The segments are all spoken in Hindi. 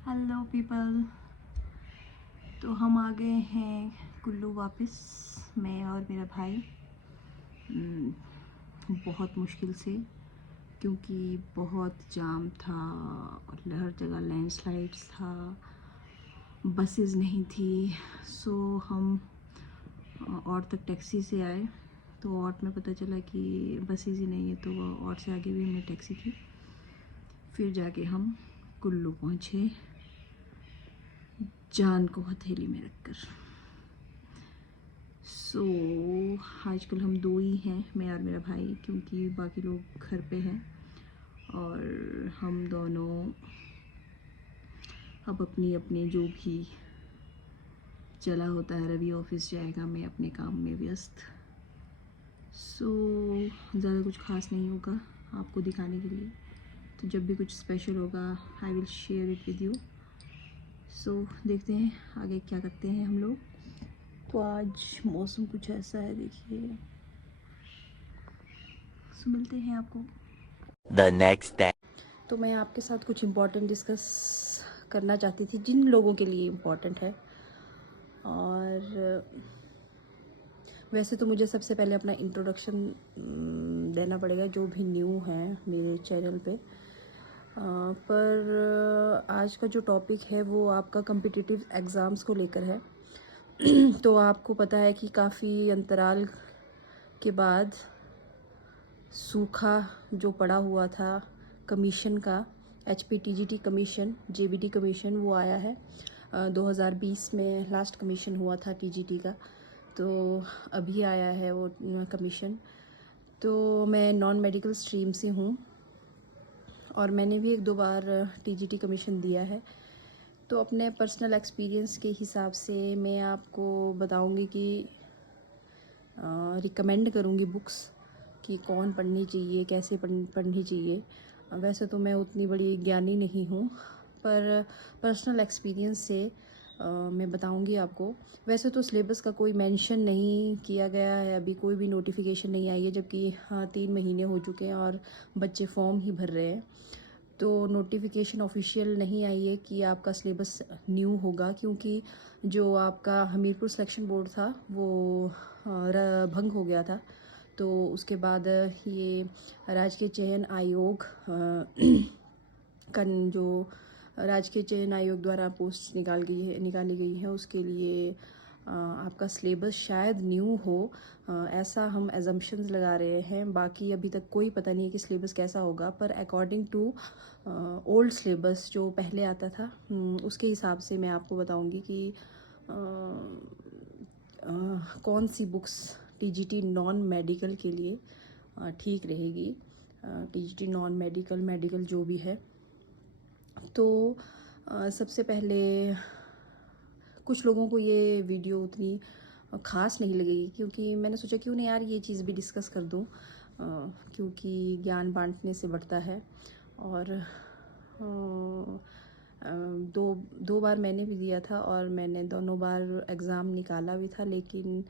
Hello people. तो हम आ गए हैं कुल्लू वापस, मैं और मेरा भाई। बहुत मुश्किल से, क्योंकि बहुत जाम था और हर जगह लैंडस्लाइड्स था, बसेस नहीं थी। सो हम और तक टैक्सी से आए, तो और में पता चला कि बसेस ही नहीं है, तो और से आगे भी हमने टैक्सी की। फिर जाके हम कुल्लू पहुँचे, जान को हथेली में रखकर। आजकल हम दो ही हैं, मैं और मेरा भाई, क्योंकि बाकी लोग घर पे हैं। और हम दोनों अब अपनी अपनी जो भी चला होता है, रवि ऑफिस जाएगा, मैं अपने काम में व्यस्त। ज़्यादा कुछ खास नहीं होगा आपको दिखाने के लिए, तो जब भी कुछ स्पेशल होगा I will share it with you. देखते हैं आगे क्या करते हैं हम लोग। तो आज मौसम कुछ ऐसा है, देखिए। मिलते हैं आपको The next day. तो मैं आपके साथ कुछ इम्पोर्टेंट डिस्कस करना चाहती थी, जिन लोगों के लिए इम्पोर्टेंट है। और वैसे तो मुझे सबसे पहले अपना इंट्रोडक्शन देना पड़ेगा, जो भी न्यू है मेरे चैनल पे। पर आज का जो टॉपिक है वो आपका कम्पिटिटिव एग्ज़ाम्स को लेकर है। तो आपको पता है कि काफ़ी अंतराल के बाद सूखा जो पड़ा हुआ था कमीशन का, HPTGT कमीशन, JBT कमीशन, वो आया है। 2020 में लास्ट कमीशन हुआ था TGT का, तो अभी आया है वो कमीशन। तो मैं नॉन मेडिकल स्ट्रीम से हूँ और मैंने भी 1-2 बार TGT कमीशन दिया है। तो अपने पर्सनल एक्सपीरियंस के हिसाब से मैं आपको बताऊँगी कि रिकमेंड करूँगी बुक्स कि कौन पढ़नी चाहिए, कैसे पढ़नी चाहिए। वैसे तो मैं उतनी बड़ी ज्ञानी नहीं हूँ, पर पर्सनल एक्सपीरियंस से मैं बताऊँगी आपको। वैसे तो सिलेबस का कोई मेंशन नहीं किया गया है, अभी कोई भी नोटिफिकेशन नहीं आई है, जबकि 3 महीने हो चुके हैं और बच्चे फॉर्म ही भर रहे हैं। तो नोटिफिकेशन ऑफिशियल नहीं आई है कि आपका सिलेबस न्यू होगा, क्योंकि जो आपका हमीरपुर सिलेक्शन बोर्ड था वो भंग हो गया था। तो उसके बाद ये राजकीय चयन आयोग का जो राजकीय चयन आयोग द्वारा पोस्ट निकाली गई है, उसके लिए आपका सिलेबस शायद न्यू हो, ऐसा हम एजम्पशंस लगा रहे हैं। बाकी अभी तक कोई पता नहीं है कि सिलेबस कैसा होगा, पर अकॉर्डिंग टू ओल्ड सिलेबस जो पहले आता था, उसके हिसाब से मैं आपको बताऊंगी कि कौन सी बुक्स TGT नॉन मेडिकल के लिए ठीक रहेगी। TGT नॉन मेडिकल, मेडिकल जो भी है। तो सबसे पहले कुछ लोगों को ये वीडियो उतनी ख़ास नहीं लगेगी, क्योंकि मैंने सोचा क्यों नहीं यार ये चीज़ भी डिस्कस कर दूँ, क्योंकि ज्ञान बांटने से बढ़ता है। और दो बार मैंने भी दिया था और मैंने दोनों बार एग्ज़ाम निकाला भी था, लेकिन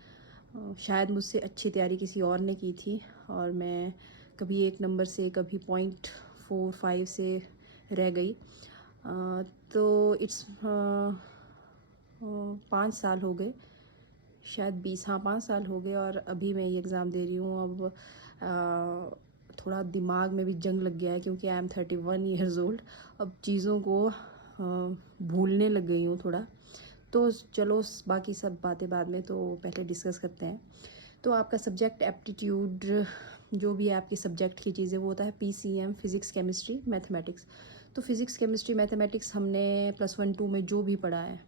शायद मुझसे अच्छी तैयारी किसी और ने की थी और मैं कभी 1 नंबर से, कभी 0.45 से रह गई। तो इट्स 5 साल हो गए, शायद 20, हाँ 5 साल हो गए, और अभी मैं ये एग्ज़ाम दे रही हूँ। अब थोड़ा दिमाग में भी जंग लग गया है, क्योंकि आई एम 31 ईयर्स ओल्ड। अब चीज़ों को भूलने लग गई हूँ थोड़ा। तो चलो बाकी सब बातें बाद में, तो पहले डिस्कस करते हैं। तो आपका सब्जेक्ट एप्टीट्यूड, जो भी है आपकी सब्जेक्ट की चीज़ें, वो होता है PCM, फिज़िक्स, केमिस्ट्री, मैथमेटिक्स। तो फिज़िक्स, केमिस्ट्री, मैथमेटिक्स हमने +1-2 में जो भी पढ़ा है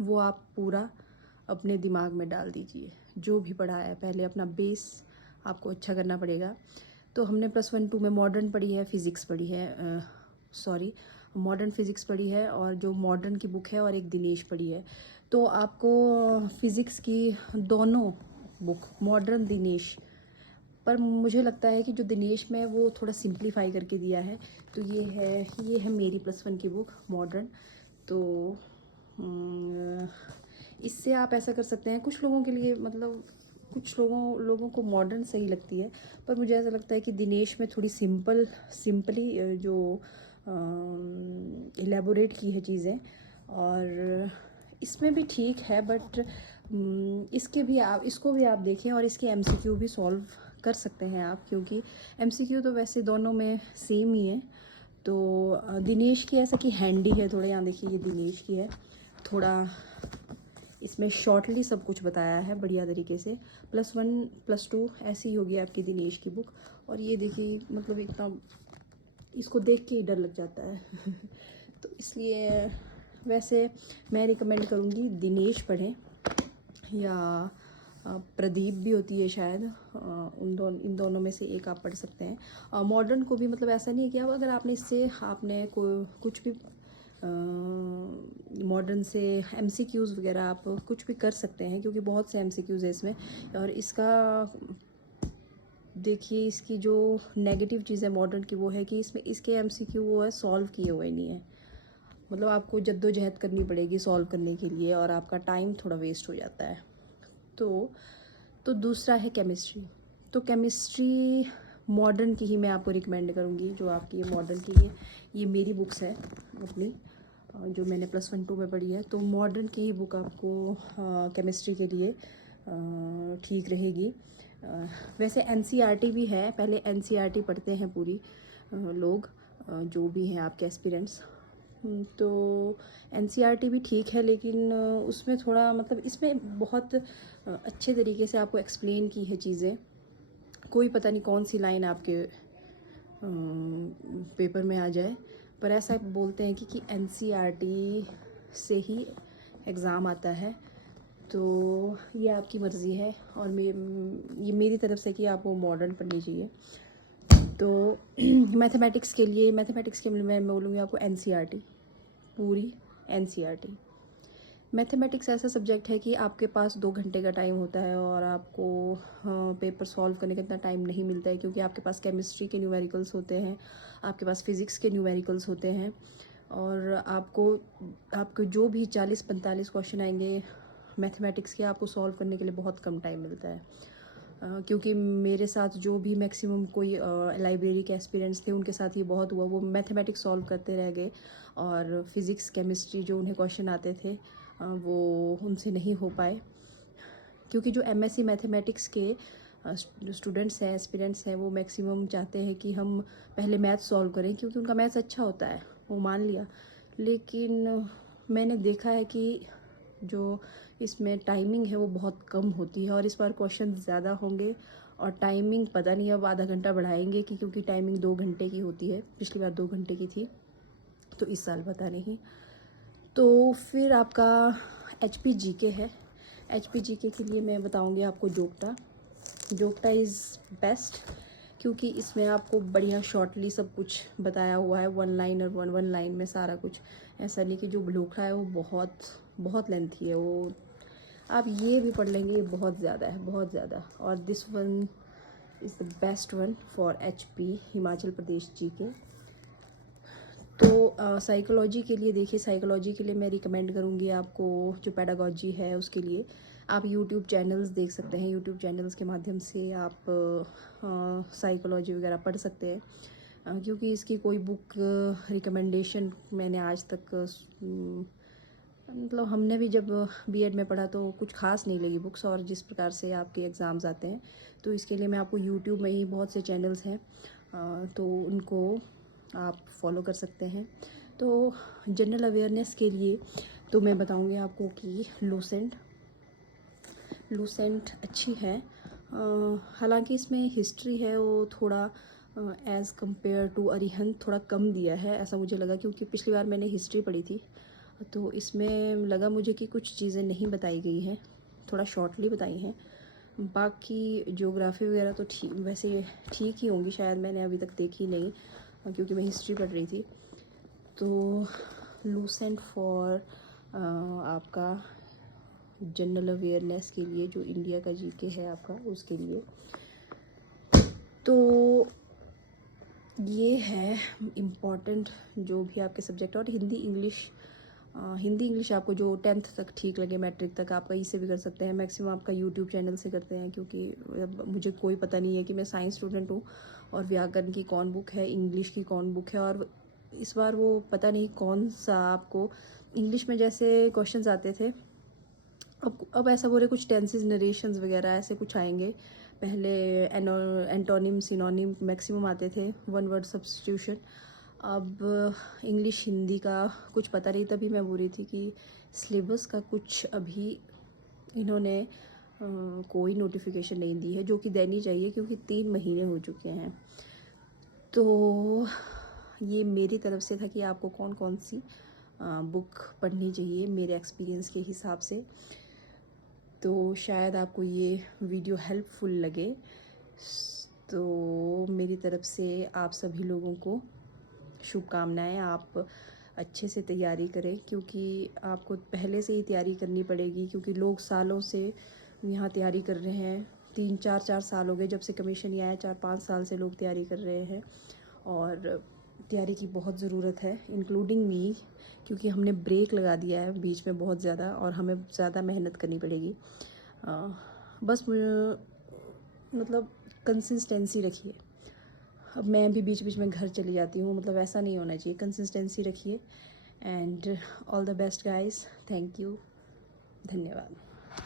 वो आप पूरा अपने दिमाग में डाल दीजिए। जो भी पढ़ा है पहले अपना बेस आपको अच्छा करना पड़ेगा। तो हमने +1-2 में मॉडर्न पढ़ी है, फ़िज़िक्स पढ़ी है, मॉडर्न फ़िज़िक्स पढ़ी है, और जो मॉडर्न की बुक है, और एक दिनेश पढ़ी है। तो आपको फ़िज़िक्स की दोनों बुक, मॉडर्न, दिनेश, पर मुझे लगता है कि जो दिनेश में वो थोड़ा सिंप्लीफाई करके दिया है। तो ये है मेरी +1 की बुक मॉडर्न। तो इससे आप ऐसा कर सकते हैं, कुछ लोगों के लिए, मतलब कुछ लोगों को मॉडर्न सही लगती है, पर मुझे ऐसा लगता है कि दिनेश में थोड़ी सिंपली जो एलेबोरेट की है चीज़ें, और इसमें भी ठीक है, बट इसको भी आप देखें और इसके एमसीक्यू भी सॉल्व कर सकते हैं आप, क्योंकि एमसीक्यू तो वैसे दोनों में सेम ही है। तो दिनेश की ऐसा कि हैंडी है थोड़ा, यहाँ देखिए ये दिनेश की है, थोड़ा इसमें शॉर्टली सब कुछ बताया है बढ़िया तरीके से। +1 +2 ऐसी ही होगी आपकी दिनेश की बुक। और ये देखिए मतलब एकदम इसको देख के ही डर लग जाता है तो इसलिए वैसे मैं रिकमेंड करूँगी दिनेश पढ़ें, या प्रदीप भी होती है शायद, इन दोनों में से एक आप पढ़ सकते हैं। मॉडर्न को भी मतलब ऐसा नहीं है कि आप अगर आपने इससे आपने कुछ भी मॉडर्न से एमसीक्यूज़ वगैरह आप कुछ भी कर सकते हैं, क्योंकि बहुत से एमसीक्यूज़ है इसमें। और इसका देखिए इसकी जो नेगेटिव चीज़ है मॉडर्न की वो है कि इसमें इसके एमसीक्यू वो है सॉल्व किए हुए नहीं है, मतलब आपको जद्दोजहद करनी पड़ेगी सॉल्व करने के लिए, और आपका टाइम थोड़ा वेस्ट हो जाता है। तो दूसरा है केमिस्ट्री। तो केमिस्ट्री मॉडर्न की ही मैं आपको रिकमेंड करूँगी, जो आपकी ये मॉडर्न की ये मेरी बुक्स है अपनी, जो मैंने +1 2 में पढ़ी है। तो मॉडर्न की ही बुक आपको केमिस्ट्री के लिए ठीक रहेगी। वैसे एनसीईआरटी भी है, पहले एनसीईआरटी पढ़ते हैं पूरी लोग जो भी हैं आपके एस्पिरेंट्स। तो एनसीईआरटी भी ठीक है, लेकिन उसमें थोड़ा मतलब इसमें बहुत अच्छे तरीके से आपको एक्सप्लेन की है चीज़ें। कोई पता नहीं कौन सी लाइन आपके पेपर में आ जाए, पर ऐसा बोलते हैं कि एनसीईआरटी से ही एग्ज़ाम आता है। तो ये आपकी मर्ज़ी है, और ये मेरी तरफ से कि आपको मॉडर्न पढ़नी चाहिए। तो मैथमेटिक्स के लिए मैं बोलूँगी आपको एनसीईआरटी, पूरी एनसीईआरटी। मैथमेटिक्स ऐसा सब्जेक्ट है कि आपके पास 2 घंटे का टाइम होता है, और आपको पेपर सॉल्व करने का इतना टाइम नहीं मिलता है, क्योंकि आपके पास केमिस्ट्री के न्यूमेरिकल्स होते हैं, आपके पास फिज़िक्स के न्यूमेरिकल्स होते हैं, और आपको जो भी 40-45 क्वेश्चन आएंगे मैथमेटिक्स के, आपको सॉल्व करने के लिए बहुत कम टाइम मिलता है। क्योंकि मेरे साथ जो भी मैक्सिमम कोई लाइब्रेरी के एस्पिरेंट्स थे उनके साथ ये बहुत हुआ, वो मैथमेटिक्स सॉल्व करते रह गए, और फिज़िक्स केमिस्ट्री जो उन्हें क्वेश्चन आते थे वो उनसे नहीं हो पाए। क्योंकि जो एमएससी मैथमेटिक्स के स्टूडेंट्स हैं, एस्पिरेंट्स हैं, वो मैक्सिमम चाहते हैं कि हम पहले मैथ सॉल्व करें, क्योंकि उनका मैथ्स अच्छा होता है, वो मान लिया। लेकिन मैंने देखा है कि जो इसमें टाइमिंग है वो बहुत कम होती है, और इस बार क्वेश्चन ज़्यादा होंगे, और टाइमिंग पता नहीं अब आधा घंटा बढ़ाएंगे कि, क्योंकि टाइमिंग 2 घंटे की होती है, पिछली बार 2 घंटे की थी, तो इस साल पता नहीं। तो फिर आपका एचपी जीके है। एचपी जीके के लिए मैं बताऊंगी आपको जोग्टा इज़ बेस्ट, क्योंकि इसमें आपको बढ़िया शॉर्टली सब कुछ बताया हुआ है, 1 लाइन और 1 लाइन में सारा कुछ। ऐसा नहीं कि जो ब्लोखा है वो बहुत लेंथी है, वो आप ये भी पढ़ लेंगे, ये बहुत ज़्यादा है, बहुत ज़्यादा। और this one is the best one for HP Himachal Pradesh GK. तो साइकोलॉजी के लिए देखिए, साइकोलॉजी के लिए मैं रिकमेंड करूँगी आपको, जो पेडागॉजी है उसके लिए आप यूट्यूब चैनल्स देख सकते हैं। यूट्यूब चैनल्स के माध्यम से आप साइकोलॉजी वगैरह पढ़ सकते हैं, क्योंकि इसकी कोई बुक रिकमेंडेशन मैंने आज तक मतलब हमने भी जब बीएड में पढ़ा तो कुछ खास नहीं लगी बुक्स, और जिस प्रकार से आपके एग्ज़ाम्स आते हैं, तो इसके लिए मैं आपको यूट्यूब में ही बहुत से चैनल्स हैं, तो उनको आप फॉलो कर सकते हैं। तो जनरल अवेयरनेस के लिए तो मैं बताऊंगी आपको कि लूसेंट अच्छी है। हालांकि इसमें हिस्ट्री है वो थोड़ा एज़ कंपेयर टू अरिहंत थोड़ा कम दिया है, ऐसा मुझे लगा, क्योंकि पिछली बार मैंने हिस्ट्री पढ़ी थी, तो इसमें लगा मुझे कि कुछ चीज़ें नहीं बताई गई हैं, थोड़ा शॉर्टली बताई हैं। बाकी ज्योग्राफी वगैरह तो वैसे ठीक ही होंगी शायद, मैंने अभी तक देखी नहीं, क्योंकि मैं हिस्ट्री पढ़ रही थी। तो लूसेंट फॉर आपका जनरल अवेयरनेस के लिए, जो इंडिया का जीके है आपका, उसके लिए। तो ये है इम्पॉर्टेंट जो भी आपके सब्जेक्ट। और हिंदी इंग्लिश आपको जो 10th तक ठीक लगे, मैट्रिक तक आप कहीं से भी कर सकते हैं, मैक्सिमम आपका यूट्यूब चैनल से करते हैं, क्योंकि मुझे कोई पता नहीं है कि मैं साइंस स्टूडेंट हूँ, और व्याकरण की कौन बुक है, इंग्लिश की कौन बुक है, और इस बार वो पता नहीं कौन सा आपको इंग्लिश में जैसे क्वेश्चंस आते थे, अब ऐसा बोले कुछ टेंसेस नरेशंस वगैरह ऐसे कुछ आएंगे। पहले एंटोनिम सिनोनिम मैक्सिमम आते थे, वन वर्ड सब्स्टिट्यूशन। अब इंग्लिश हिंदी का कुछ पता नहीं, तभी मैं बोल रही थी कि सिलेबस का कुछ अभी इन्होंने कोई नोटिफिकेशन नहीं दी है, जो कि देनी चाहिए क्योंकि 3 महीने हो चुके हैं। तो ये मेरी तरफ से था कि आपको कौन कौन सी बुक पढ़नी चाहिए मेरे एक्सपीरियंस के हिसाब से। तो शायद आपको ये वीडियो हेल्पफुल लगे। तो मेरी तरफ से आप सभी लोगों को शुभकामनाएं। आप अच्छे से तैयारी करें क्योंकि आपको पहले से ही तैयारी करनी पड़ेगी, क्योंकि लोग सालों से यहाँ तैयारी कर रहे हैं। 3-4 साल हो गए जब से कमीशन ही आया, 4-5 साल से लोग तैयारी कर रहे हैं और तैयारी की बहुत ज़रूरत है, इंक्लूडिंग मी, क्योंकि हमने ब्रेक लगा दिया है बीच में बहुत ज़्यादा और हमें ज़्यादा मेहनत करनी पड़ेगी। बस मतलब कंसिस्टेंसी रखिए। अब मैं भी बीच बीच में घर चली जाती हूँ, मतलब ऐसा नहीं होना चाहिए। कंसिस्टेंसी रखिए and all the best guys. Thank you, धन्यवाद।